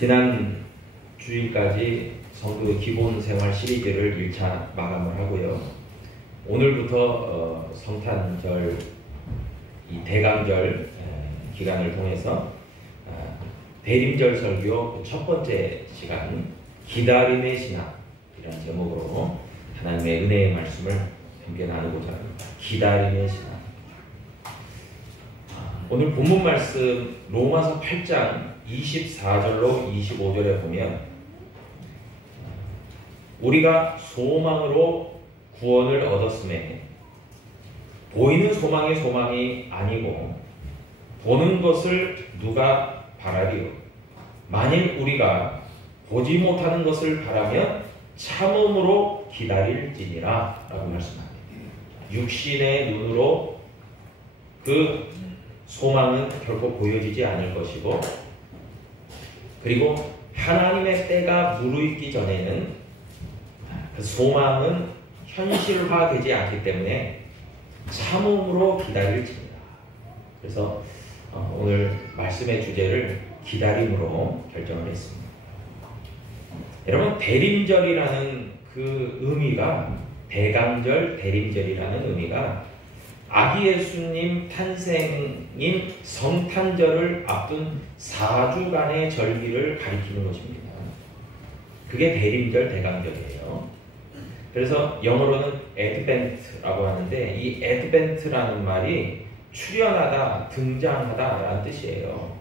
지난 주일까지 성도의 기본 생활 시리즈를 1차 마감을 하고요. 오늘부터 성탄절, 이 대강절 기간을 통해서 대림절 설교 첫 번째 시간, 기다림의 신학이라는 제목으로 하나님의 은혜의 말씀을 함께 나누고자 합니다. 기다림의 신학. 오늘 본문 말씀 로마서 8장 24절로 25절에 보면 우리가 소망으로 구원을 얻었음에 보이는 소망이 소망이 아니고 보는 것을 누가 바라리요. 만일 우리가 보지 못하는 것을 바라면 참음으로 기다릴지니라 라고 말씀합니다. 육신의 눈으로 그 소망은 결코 보여지지 않을 것이고, 그리고 하나님의 때가 무르익기 전에는 그 소망은 현실화되지 않기 때문에 참음으로 기다릴지니라. 그래서 오늘 말씀의 주제를 기다림으로 결정을 했습니다. 여러분, 대림절이라는 그 의미가, 대강절, 대림절이라는 의미가 아기 예수님 탄생인 성탄절을 앞둔 4주간의 절기를 가리키는 것입니다. 그게 대림절, 대강절이에요. 그래서 영어로는 advent라고 하는데, 이 advent라는 말이 출현하다, 등장하다 라는 뜻이에요.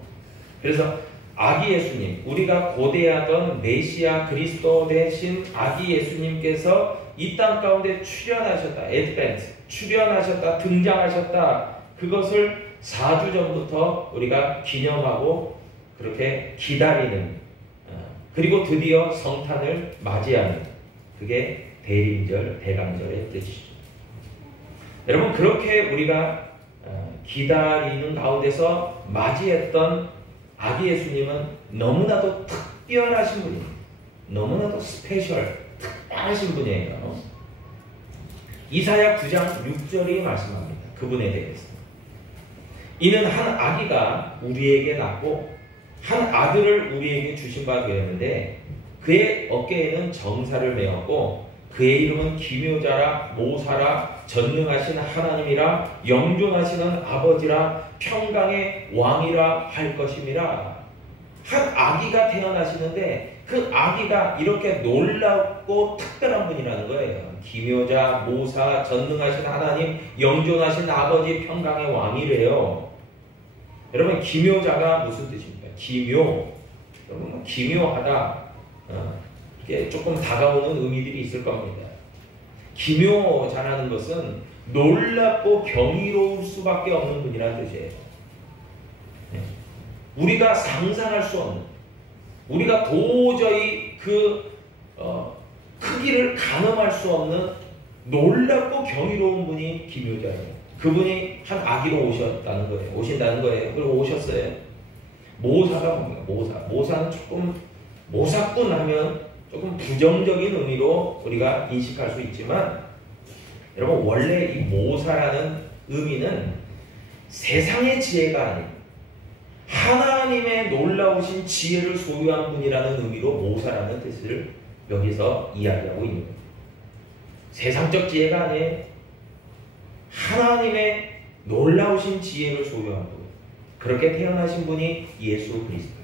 그래서 아기 예수님, 우리가 고대하던 메시아 그리스도 대신 아기 예수님께서 이 땅 가운데 출현하셨다, advent, 출현하셨다, 등장하셨다, 그것을 4주 전부터 우리가 기념하고 그렇게 기다리는, 그리고 드디어 성탄을 맞이하는, 그게 대림절, 대강절의 뜻이죠. 여러분, 그렇게 우리가 기다리는 가운데서 맞이했던 아기 예수님은 너무나도 특별하신 분입니다. 너무나도 스페셜, 특별하신 분이에요. 이사야 9장 6절이 말씀합니다. 그분에 대해서. 이는 한 아기가 우리에게 낳고 한 아들을 우리에게 주신 바 되었는데 그의 어깨에는 정사를 메었고 그의 이름은 기묘자라, 모사라, 전능하신 하나님이라, 영존하시는 아버지라, 평강의 왕이라 할 것임이라. 한 아기가 태어나시는데 그 아기가 이렇게 놀랍고 특별한 분이라는 거예요. 기묘자, 모사, 전능하신 하나님, 영존하신 아버지, 평강의 왕이래요. 여러분, 기묘자가 무슨 뜻입니까? 기묘. 여러분, 기묘하다. 이게 조금 다가오는 의미들이 있을 겁니다. 기묘자라는 것은 놀랍고 경이로울 수밖에 없는 분이라는 뜻이에요. 우리가 상상할 수 없는, 우리가 도저히 그 크기를 가늠할 수 없는 놀랍고 경이로운 분이 기묘자예요. 그분이 한 아기로 오셨다는 거예요. 오신다는 거예요. 그리고 오셨어요. 모사가 뭡니까? 모사는 조금, 모사꾼 하면 조금 부정적인 의미로 우리가 인식할 수 있지만, 여러분, 원래 이 모사라는 의미는 세상의 지혜가 아니고 하나님의 놀라우신 지혜를 소유한 분이라는 의미로 모사라는 뜻을 여기서 이야기하고 있는 겁니다. 세상적 지혜가 아니에요. 하나님의 놀라우신 지혜를 소유한 분. 그렇게 태어나신 분이 예수 그리스도예요.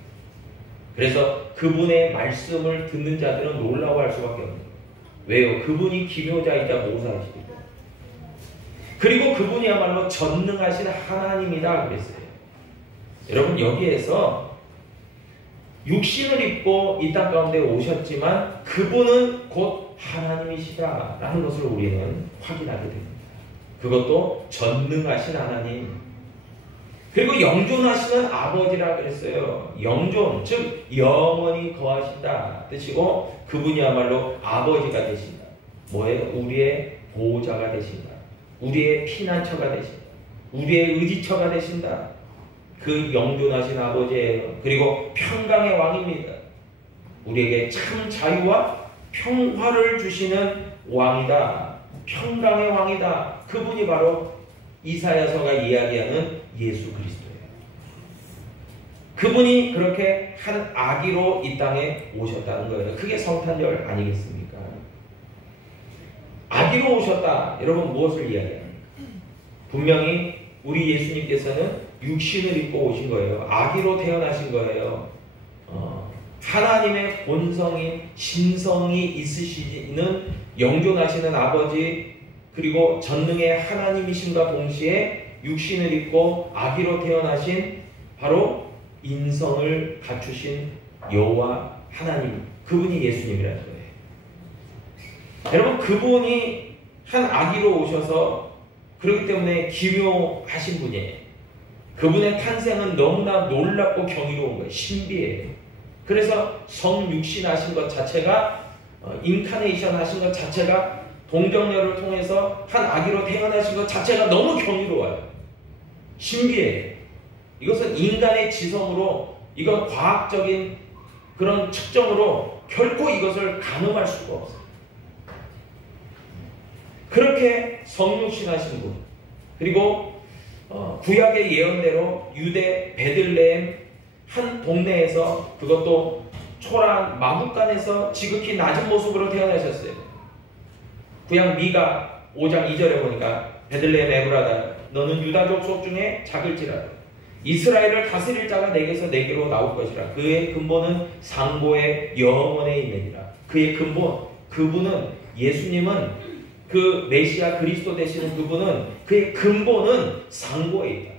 그래서 그분의 말씀을 듣는 자들은 놀라워할 수밖에 없는 거예요. 왜요? 그분이 기묘자이자 모사이시기 때문에. 그리고 그분이야말로 전능하신 하나님이다 그랬어요. 여러분, 여기에서 육신을 입고 이 땅 가운데 오셨지만 그분은 곧 하나님이시다라는 것을 우리는 확인하게 됩니다. 그것도 전능하신 하나님, 그리고 영존하시는 아버지라 그랬어요. 영존, 즉 영원히 거하신다 뜻이고, 그분이야말로 아버지가 되신다. 뭐예요? 우리의 보호자가 되신다. 우리의 피난처가 되신다. 우리의 의지처가 되신다. 그 영존하신 아버지예요. 그리고 평강의 왕입니다. 우리에게 참 자유와 평화를 주시는 왕이다. 평강의 왕이다. 그분이 바로 이사야서가 이야기하는 예수 그리스도예요. 그분이 그렇게 한 아기로 이 땅에 오셨다는 거예요. 그게 성탄절 아니겠습니까? 아기로 오셨다. 여러분 무엇을 이야기합니까? 분명히 우리 예수님께서는 육신을 입고 오신 거예요. 아기로 태어나신 거예요. 하나님의 본성인 신성이 있으시는 영존하시는 아버지, 그리고 전능의 하나님이심과 동시에 육신을 입고 아기로 태어나신 바로 인성을 갖추신 여호와 하나님, 그분이 예수님이라는 거예요. 여러분, 그분이 한 아기로 오셔서 그렇기 때문에 기묘하신 분이에요. 그분의 탄생은 너무나 놀랍고 경이로운 거예요. 신비해요. 그래서 성육신 하신 것 자체가, 인카네이션 하신 것 자체가, 동정녀를 통해서 한 아기로 태어나신 것 자체가 너무 경이로워요. 신비해요. 이것은 인간의 지성으로, 이건 과학적인 그런 측정으로 결코 이것을 가늠할 수가 없어요. 그렇게 성육신하신 분, 그리고 구약의 예언대로 유대 베들레헴 한 동네에서, 그것도 초라한 마구간에서 지극히 낮은 모습으로 태어나셨어요. 구약 미가 5장 2절에 보니까 베들레헴 에브라다 너는 유다족 속 중에 작을지라도 이스라엘을 다스릴 자가 내게서 내게로 나올 것이라. 그의 근본은 상고의 영원에 있느니라. 그의 근본, 그분은, 예수님은, 그 메시아 그리스도 되시는 그분은, 그의 근본은 상고에 있다.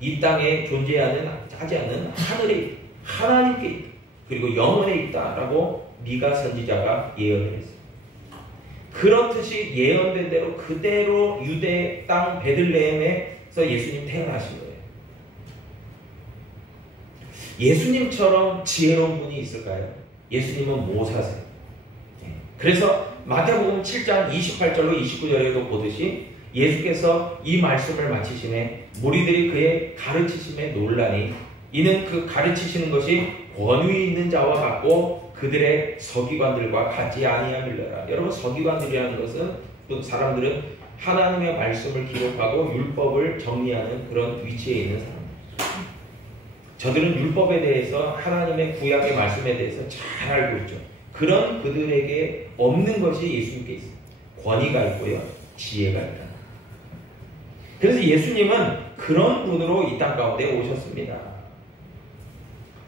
이 땅에 존재하는, 하지 않는 하늘에 있다. 하나님께 있다. 그리고 영원에 있다라고 미가 선지자가 예언을 했습니다. 그렇듯이 예언된 대로 그대로 유대 땅 베들레헴에서 예수님 태어나신 거예요. 예수님처럼 지혜로운 분이 있을까요? 예수님은 모사세요. 그래서 마태복음 7장 28절로 29절에도 보듯이 예수께서 이 말씀을 마치심에 무리들이 그의 가르치심에 놀라니 이는 그 가르치시는 것이 권위 있는 자와 같고 그들의 서기관들과 같지 아니하밀러라. 여러분, 서기관들이라는 것은, 사람들은 하나님의 말씀을 기록하고 율법을 정리하는 그런 위치에 있는 사람들. 저들은 율법에 대해서, 하나님의 구약의 말씀에 대해서 잘 알고 있죠. 그런 그들에게 없는 것이 예수님께 있습니다. 권위가 있고요, 지혜가 있다. 그래서 예수님은 그런 분으로 이 땅 가운데 오셨습니다.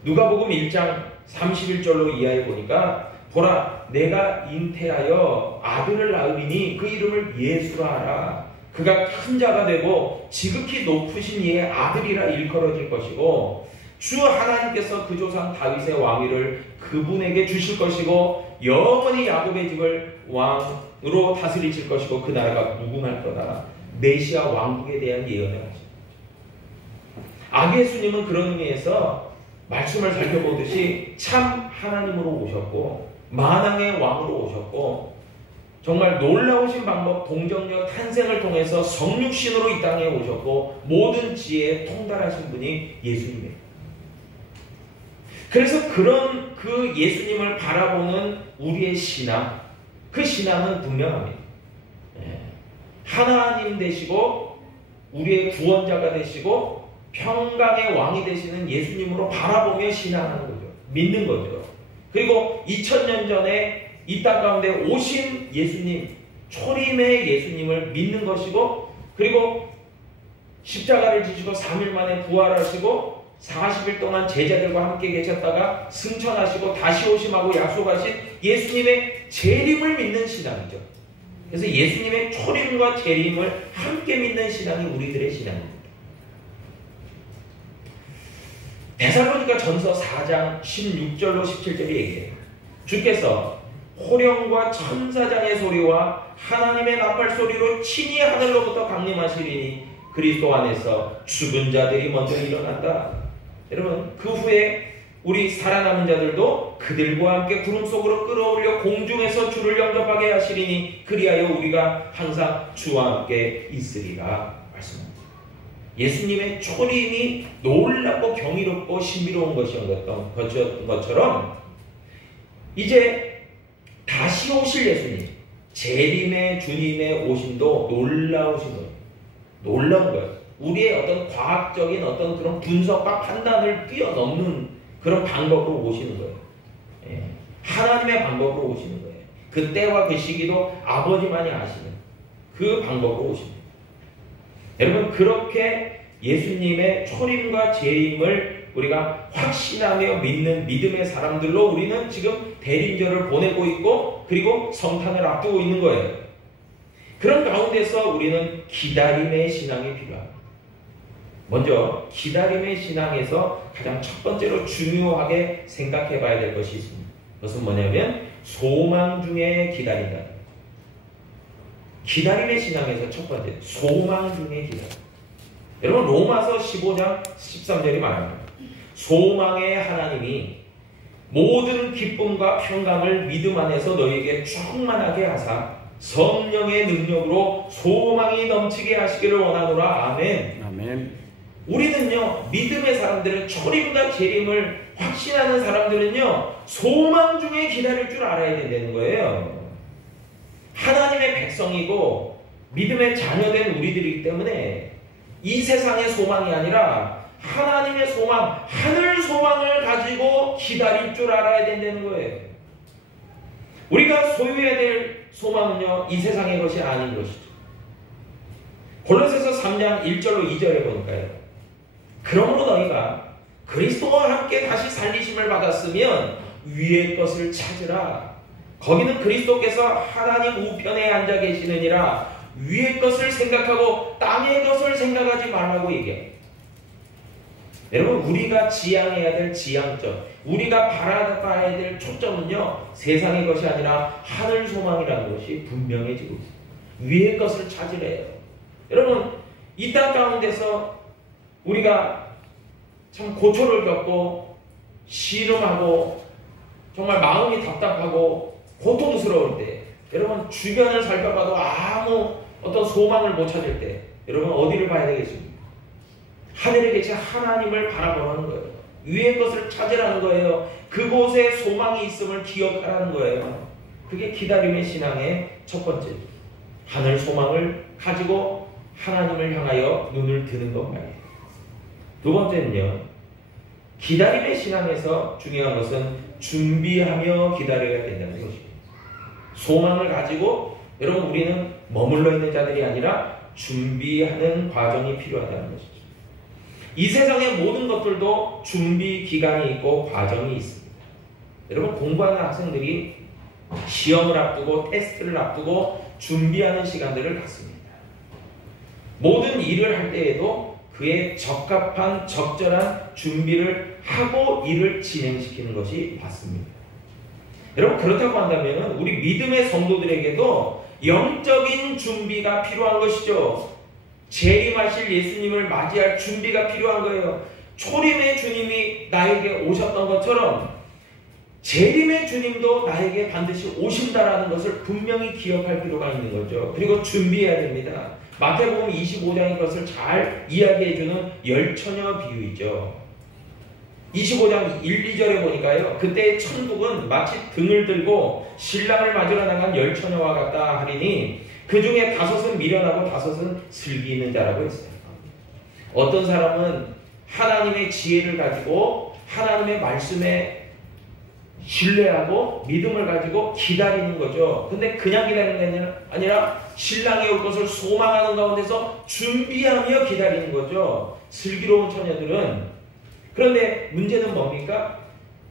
누가복음 1장 31절로 이하에 보니까 보라, 내가 잉태하여 아들을 낳으리니 그 이름을 예수라 하라. 그가 큰 자가 되고 지극히 높으신 이의 아들이라 일컬어질 것이고 주 하나님께서 그 조상 다윗의 왕위를 그분에게 주실 것이고 영원히 야곱의 집을 왕으로 다스리실 것이고 그 나라가 무궁할 거다. 메시아 왕국에 대한 예언을 하십니다. 아기 예수님은 그런 의미에서 말씀을 살펴보듯이 참 하나님으로 오셨고 만왕의 왕으로 오셨고 정말 놀라우신 방법, 동정녀 탄생을 통해서 성육신으로 이 땅에 오셨고 모든 지혜에 통달하신 분이 예수님이에요. 그래서 그런 그 예수님을 바라보는 우리의 신앙, 그 신앙은 분명합니다. 하나님 되시고 우리의 구원자가 되시고 평강의 왕이 되시는 예수님으로 바라보며 신앙하는 거죠. 믿는 거죠. 그리고 2000년 전에 이 땅 가운데 오신 예수님, 초림의 예수님을 믿는 것이고 그리고 십자가를 지시고 3일 만에 부활하시고 40일 동안 제자들과 함께 계셨다가 승천하시고 다시 오심하고 약속하신 예수님의 재림을 믿는 신앙이죠. 그래서 예수님의 초림과 재림을 함께 믿는 신앙이 우리들의 신앙입니다. 데살로니가 전서 4장 16절로 17절이 얘기해요. 주께서 호령과 천사장의 소리와 하나님의 나팔 소리로 친히 하늘로부터 강림하시리니 그리스도 안에서 죽은 자들이 먼저 일어난다. 여러분, 그 후에 우리 살아남은 자들도 그들과 함께 구름 속으로 끌어올려 공중에서 주를 영접하게 하시리니 그리하여 우리가 항상 주와 함께 있으리라 말씀합니다. 예수님의 초림이 놀랍고 경이롭고 신비로운 것이었던 것처럼 이제 다시 오실 예수님, 재림의 주님의 오심도 놀라우신 거예요. 놀라운 거예요. 우리의 어떤 과학적인 어떤 그런 분석과 판단을 뛰어넘는 그런 방법으로 오시는 거예요. 예. 하나님의 방법으로 오시는 거예요. 그 때와 그 시기도 아버지만이 아시는 그 방법으로 오십니다. 여러분, 그렇게 예수님의 초림과 재림을 우리가 확신하며 믿는 믿음의 사람들로 우리는 지금 대림절을 보내고 있고, 그리고 성탄을 앞두고 있는 거예요. 그런 가운데서 우리는 기다림의 신앙이 필요합니다. 먼저 기다림의 신앙에서 가장 첫 번째로 중요하게 생각해 봐야 될 것이 있습니다. 그것은 뭐냐면 소망 중에 기다린다. 기다림의 신앙에서 첫 번째, 소망 중에 기다림. 여러분, 로마서 15장 13절이 말합니다. 소망의 하나님이 모든 기쁨과 평강을 믿음 안에서 너희에게 충만하게 하사 성령의 능력으로 소망이 넘치게 하시기를 원하노라. 아멘. 아멘. 우리는요, 믿음의 사람들은, 초림과 재림을 확신하는 사람들은요, 소망 중에 기다릴 줄 알아야 된다는 거예요. 하나님의 백성이고 믿음의 자녀된 우리들이기 때문에 이 세상의 소망이 아니라 하나님의 소망, 하늘 소망을 가지고 기다릴 줄 알아야 된다는 거예요. 우리가 소유해야 될 소망은요, 이 세상의 것이 아닌 것이죠. 골로새서 3장 1절로 2절에 보니까요. 그러므로 너희가 그리스도와 함께 다시 살리심을 받았으면 위의 것을 찾으라. 거기는 그리스도께서 하나님 우편에 앉아 계시느니라. 위의 것을 생각하고 땅의 것을 생각하지 말라고 얘기합니다. 여러분, 우리가 지향해야 될 지향점, 우리가 바라봐야 될 초점은요, 세상의 것이 아니라 하늘 소망이라는 것이 분명해지고 있습니다. 위의 것을 찾으래요. 여러분, 이 땅 가운데서 우리가 참 고초를 겪고 씨름하고 정말 마음이 답답하고 고통스러울 때, 여러분, 주변을 살펴봐도 아무 어떤 소망을 못 찾을 때, 여러분, 어디를 봐야 되겠습니까? 하늘에 계신 하나님을 바라보라는 거예요. 위의 것을 찾으라는 거예요. 그곳에 소망이 있음을 기억하라는 거예요. 그게 기다림의 신앙의 첫 번째. 하늘 소망을 가지고 하나님을 향하여 눈을 드는 것 말이에요. 두 번째는요, 기다림의 신앙에서 중요한 것은 준비하며 기다려야 된다는 것입니다. 소망을 가지고 여러분, 우리는 머물러 있는 자들이 아니라 준비하는 과정이 필요하다는 것이죠. 이 세상의 모든 것들도 준비 기간이 있고 과정이 있습니다. 여러분, 공부하는 학생들이 시험을 앞두고 테스트를 앞두고 준비하는 시간들을 갖습니다. 모든 일을 할 때에도 그에 적합한 적절한 준비를 하고 일을 진행시키는 것이 맞습니다. 여러분, 그렇다고 한다면 우리 믿음의 성도들에게도 영적인 준비가 필요한 것이죠. 재림하실 예수님을 맞이할 준비가 필요한 거예요. 초림의 주님이 나에게 오셨던 것처럼 재림의 주님도 나에게 반드시 오신다라는 것을 분명히 기억할 필요가 있는 거죠. 그리고 준비해야 됩니다. 마태복음 25장의 것을 잘 이야기해주는 열처녀 비유이죠. 25장 1, 2절에 보니까요, 그때 천국은 마치 등을 들고 신랑을 맞으러 나간 열처녀와 같다 하리니 그 중에 5은 미련하고 5은 슬기 있는 자라고 했어요. 어떤 사람은 하나님의 지혜를 가지고 하나님의 말씀에 신뢰하고 믿음을 가지고 기다리는 거죠. 근데 그냥 기다리는 게 아니라 신랑이 올 것을 소망하는 가운데서 준비하며 기다리는 거죠. 슬기로운 처녀들은. 그런데 문제는 뭡니까?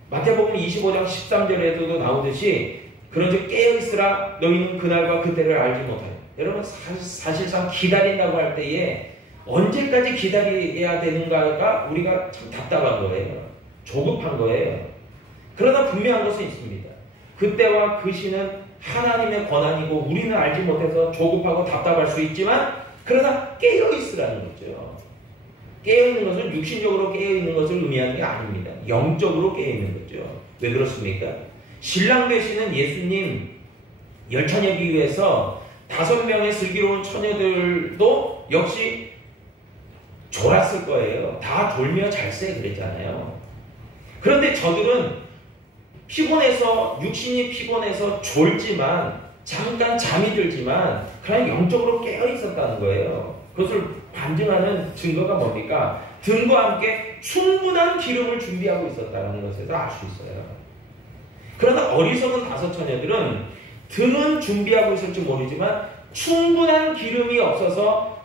마태복음 25장 13절에도 나오듯이 그런즉 깨어있으라 너희는 그날과 그때를 알지 못하여. 여러분, 사실상 기다린다고 할 때에 언제까지 기다려야 되는가가 우리가 참 답답한 거예요. 조급한 거예요. 그러나 분명한 것은 있습니다. 그때와 그 시는 하나님의 권한이고 우리는 알지 못해서 조급하고 답답할 수 있지만, 그러나 깨어있으라는 거죠. 깨어있는 것은 육신적으로 깨어있는 것을 의미하는 게 아닙니다. 영적으로 깨어있는 거죠. 왜 그렇습니까? 신랑 되시는 예수님 열처녀 비유에서 5명의 슬기로운 처녀들도 역시 졸았을 거예요. 다 졸며 잘세 그랬잖아요. 그런데 저들은 피곤해서, 육신이 피곤해서 졸지만, 잠깐 잠이 들지만 그냥 영적으로 깨어 있었다는 거예요. 그것을 반증하는 증거가 뭡니까? 등과 함께 충분한 기름을 준비하고 있었다는 것에서 알 수 있어요. 그러나 어리석은 다섯 처녀들은 등은 준비하고 있을지 모르지만 충분한 기름이 없어서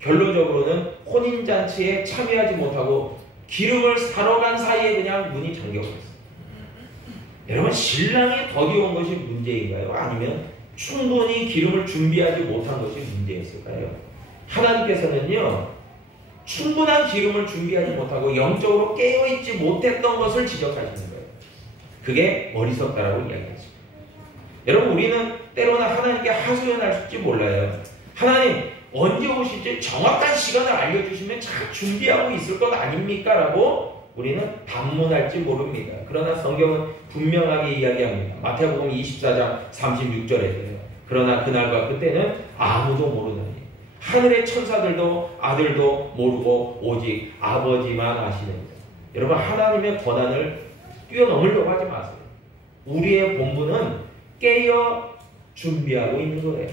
결론적으로는 혼인잔치에 참여하지 못하고 기름을 사러 간 사이에 그냥 문이 잠겨버렸어요. 여러분, 신랑이 더디온 것이 문제인가요? 아니면 충분히 기름을 준비하지 못한 것이 문제였을까요? 하나님께서는요, 충분한 기름을 준비하지 못하고 영적으로 깨어있지 못했던 것을 지적하시는 거예요. 그게 어리석다라고 이야기하죠. 여러분, 우리는 때로는 하나님께 하소연할지 몰라요. 하나님, 언제 오실지 정확한 시간을 알려주시면 잘 준비하고 있을 것 아닙니까? 라고 우리는 반문할지 모릅니다. 그러나 성경은 분명하게 이야기합니다. 마태복음 24장 36절에서요. 그러나 그날과 그때는 아무도 모르느니 하늘의 천사들도 아들도 모르고 오직 아버지만 아시느니라. 여러분, 하나님의 권한을 뛰어넘으려고 하지 마세요. 우리의 본분은 깨어 준비하고 있는 거예요.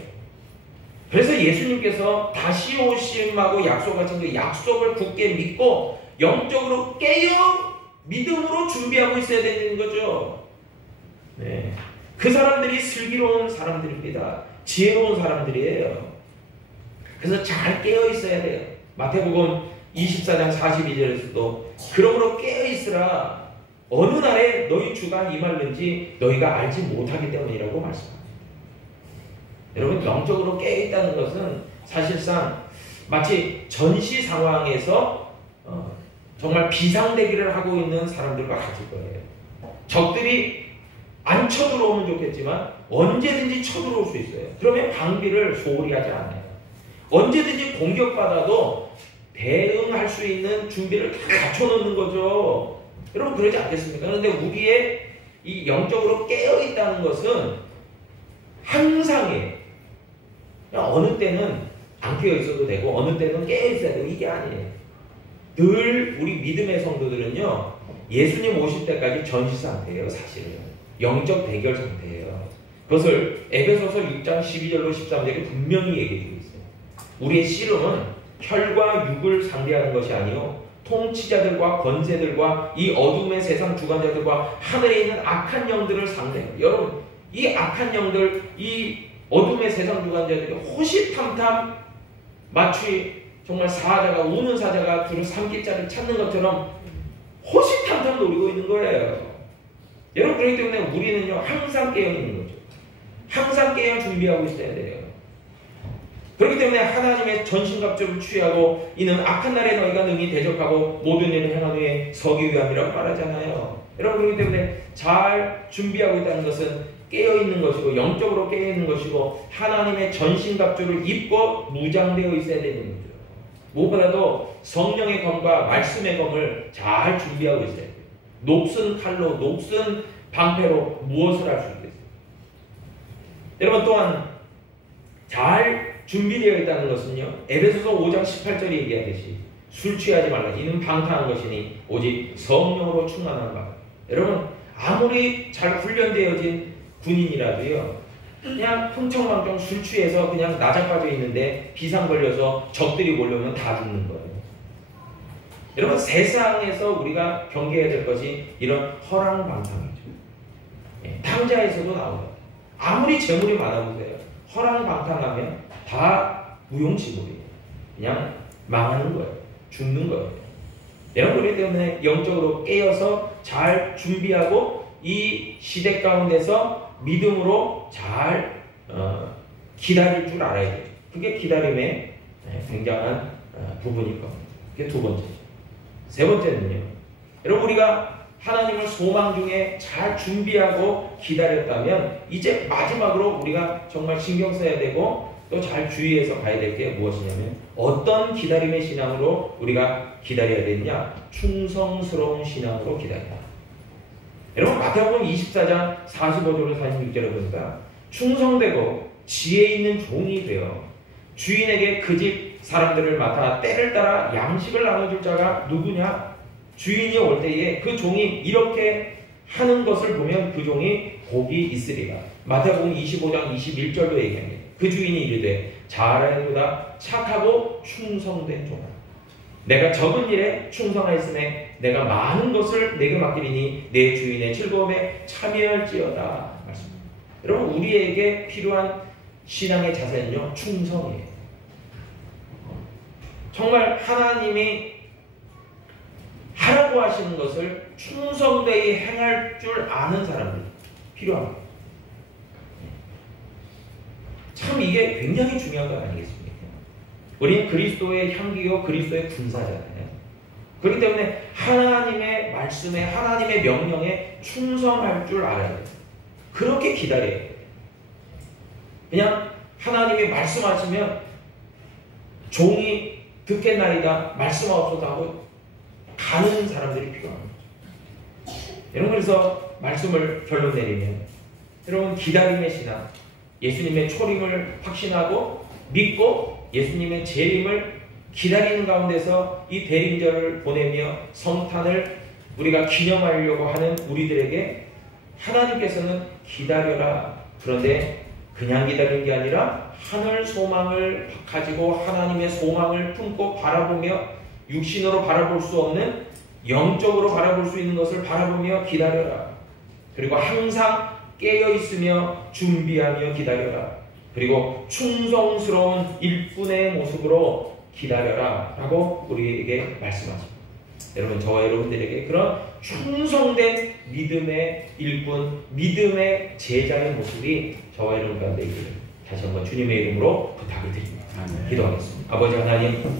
그래서 예수님께서 다시 오심하고 약속하신 그 약속을 굳게 믿고 영적으로 깨어 믿음으로 준비하고 있어야 되는 거죠. 네. 그 사람들이 슬기로운 사람들입니다. 지혜로운 사람들이에요. 그래서 잘 깨어 있어야 돼요. 마태복음 24장 42절에서도 그러므로 깨어 있으라. 어느 날에 너희 주가 임할는지 너희가 알지 못하기 때문이라고 말씀합니다. 여러분, 영적으로 깨어 있다는 것은 사실상 마치 전시 상황에서 정말 비상대기를 하고 있는 사람들과 같을 거예요. 적들이 안 쳐들어오면 좋겠지만 언제든지 쳐들어올 수 있어요. 그러면 방비를 소홀히 하지 않아요. 언제든지 공격받아도 대응할 수 있는 준비를 다 갖춰놓는 거죠. 여러분, 그러지 않겠습니까? 그런데 우리의 이 영적으로 깨어있다는 것은 항상이에요. 어느 때는 안 깨어있어도 되고 어느 때는 깨어있어야 되고 이게 아니에요. 늘 우리 믿음의 성도들은요, 예수님 오실 때까지 전시 상태예요. 사실은 영적 대결 상태예요. 그것을 에베소서 6장 12절로 13절에 분명히 얘기해주고 있어요. 우리의 씨름은 혈과 육을 상대하는 것이 아니요 통치자들과 권세들과 이 어둠의 세상 주관자들과 하늘에 있는 악한 영들을 상대해요. 여러분, 이 악한 영들, 이 어둠의 세상 주관자들이 호시탐탐 마치 정말 사자가, 우는 사자가 두루 삼킬자를 찾는 것처럼 호시탐탐 노리고 있는 거예요. 여러분, 그렇기 때문에 우리는요, 항상 깨어 있는 거죠. 항상 깨어 준비하고 있어야 돼요. 그렇기 때문에 하나님의 전신갑주를 취하고 이는 악한 날에 너희가 능히 대적하고 모든 일을 행한 후에 서기 위함이라고 말하잖아요. 여러분, 그렇기 때문에 잘 준비하고 있다는 것은 깨어있는 것이고 영적으로 깨어있는 것이고 하나님의 전신갑주를 입고 무장되어 있어야 되는 거죠. 무엇보다도 성령의 검과 말씀의 검을 잘 준비하고 있어야 돼요. 녹슨 칼로, 녹슨 방패로 무엇을 할 수 있겠어요? 여러분, 또한 잘 준비되어 있다는 것은요, 에베소서 5장 18절에 얘기하듯이 술 취하지 말라. 이는 방탕한 것이니 오직 성령으로 충만한 바. 여러분, 아무리 잘 훈련되어진 군인이라도요, 그냥 흥청망청 술 취해서 그냥 나자빠져 있는데 비상 걸려서 적들이 몰려오면 다 죽는 거예요. 여러분, 세상에서 우리가 경계해야 될 것이 이런 허랑방탕이죠. 탕자에서도 나오죠. 아무리 재물이 많아보세요. 허랑방탕하면 다 무용지물이에요. 그냥 망하는 거예요. 죽는 거예요. 여러분, 그렇기 때문에 영적으로 깨어서 잘 준비하고 이 시대 가운데서 믿음으로 잘 기다릴 줄 알아야 돼요. 그게 기다림의 굉장한 부분일 겁니다. 그게 두 번째죠. 세 번째는요, 여러분, 우리가 하나님을 소망 중에 잘 준비하고 기다렸다면 이제 마지막으로 우리가 정말 신경 써야 되고 또 잘 주의해서 가야 될 게 무엇이냐면 어떤 기다림의 신앙으로 우리가 기다려야 되느냐? 충성스러운 신앙으로 기다린다. 여러분, 마태복음 24장 45절로 46절에 보니까 충성되고 지혜 있는 종이 되어 주인에게 그 집 사람들을 맡아 때를 따라 양식을 나눠줄 자가 누구냐? 주인이 올 때에 그 종이 이렇게 하는 것을 보면 그 종이 복이 있으리라. 마태복음 25장 21절도 얘기합니다. 그 주인이 이르되 잘하였도다 착하고 충성된 종아 내가 적은 일에 충성하였으매 내가 많은 것을 내게 맡기리니 내 주인의 즐거움에 참여할지어다 말씀입니다. 여러분 우리에게 필요한 신앙의 자세는요 충성이에요. 정말 하나님이 하라고 하시는 것을 충성되이 행할 줄 아는 사람들이 필요합니다. 참 이게 굉장히 중요한 것 아니겠습니까? 우리는 그리스도의 향기요 그리스도의 군사잖아요. 그렇기 때문에 하나님의 말씀에 하나님의 명령에 충성할 줄 알아야 돼요. 그렇게 기다려야 돼요. 그냥 하나님이 말씀하시면 종이 듣겠나이다 말씀하옵소서 하고 가는 사람들이 필요합니다. 여러분 그래서 말씀을 결론 내리면 여러분 기다림의 신앙 예수님의 초림을 확신하고 믿고 예수님의 재림을 기다리는 가운데서 이 대림절을 보내며 성탄을 우리가 기념하려고 하는 우리들에게 하나님께서는 기다려라. 그런데 그냥 기다리는 게 아니라 하늘 소망을 가지고 하나님의 소망을 품고 바라보며 육신으로 바라볼 수 없는 영적으로 바라볼 수 있는 것을 바라보며 기다려라. 그리고 항상 깨어있으며 준비하며 기다려라. 그리고 충성스러운 일꾼의 모습으로 기다려라 라고 우리에게 말씀하십니다. 여러분 저와 여러분들에게 그런 충성된 믿음의 일꾼 믿음의 제자의 모습이 저와 여러분 가운데 있기를 다시 한번 주님의 이름으로 부탁을 드립니다. 기도하겠습니다. 아버지 하나님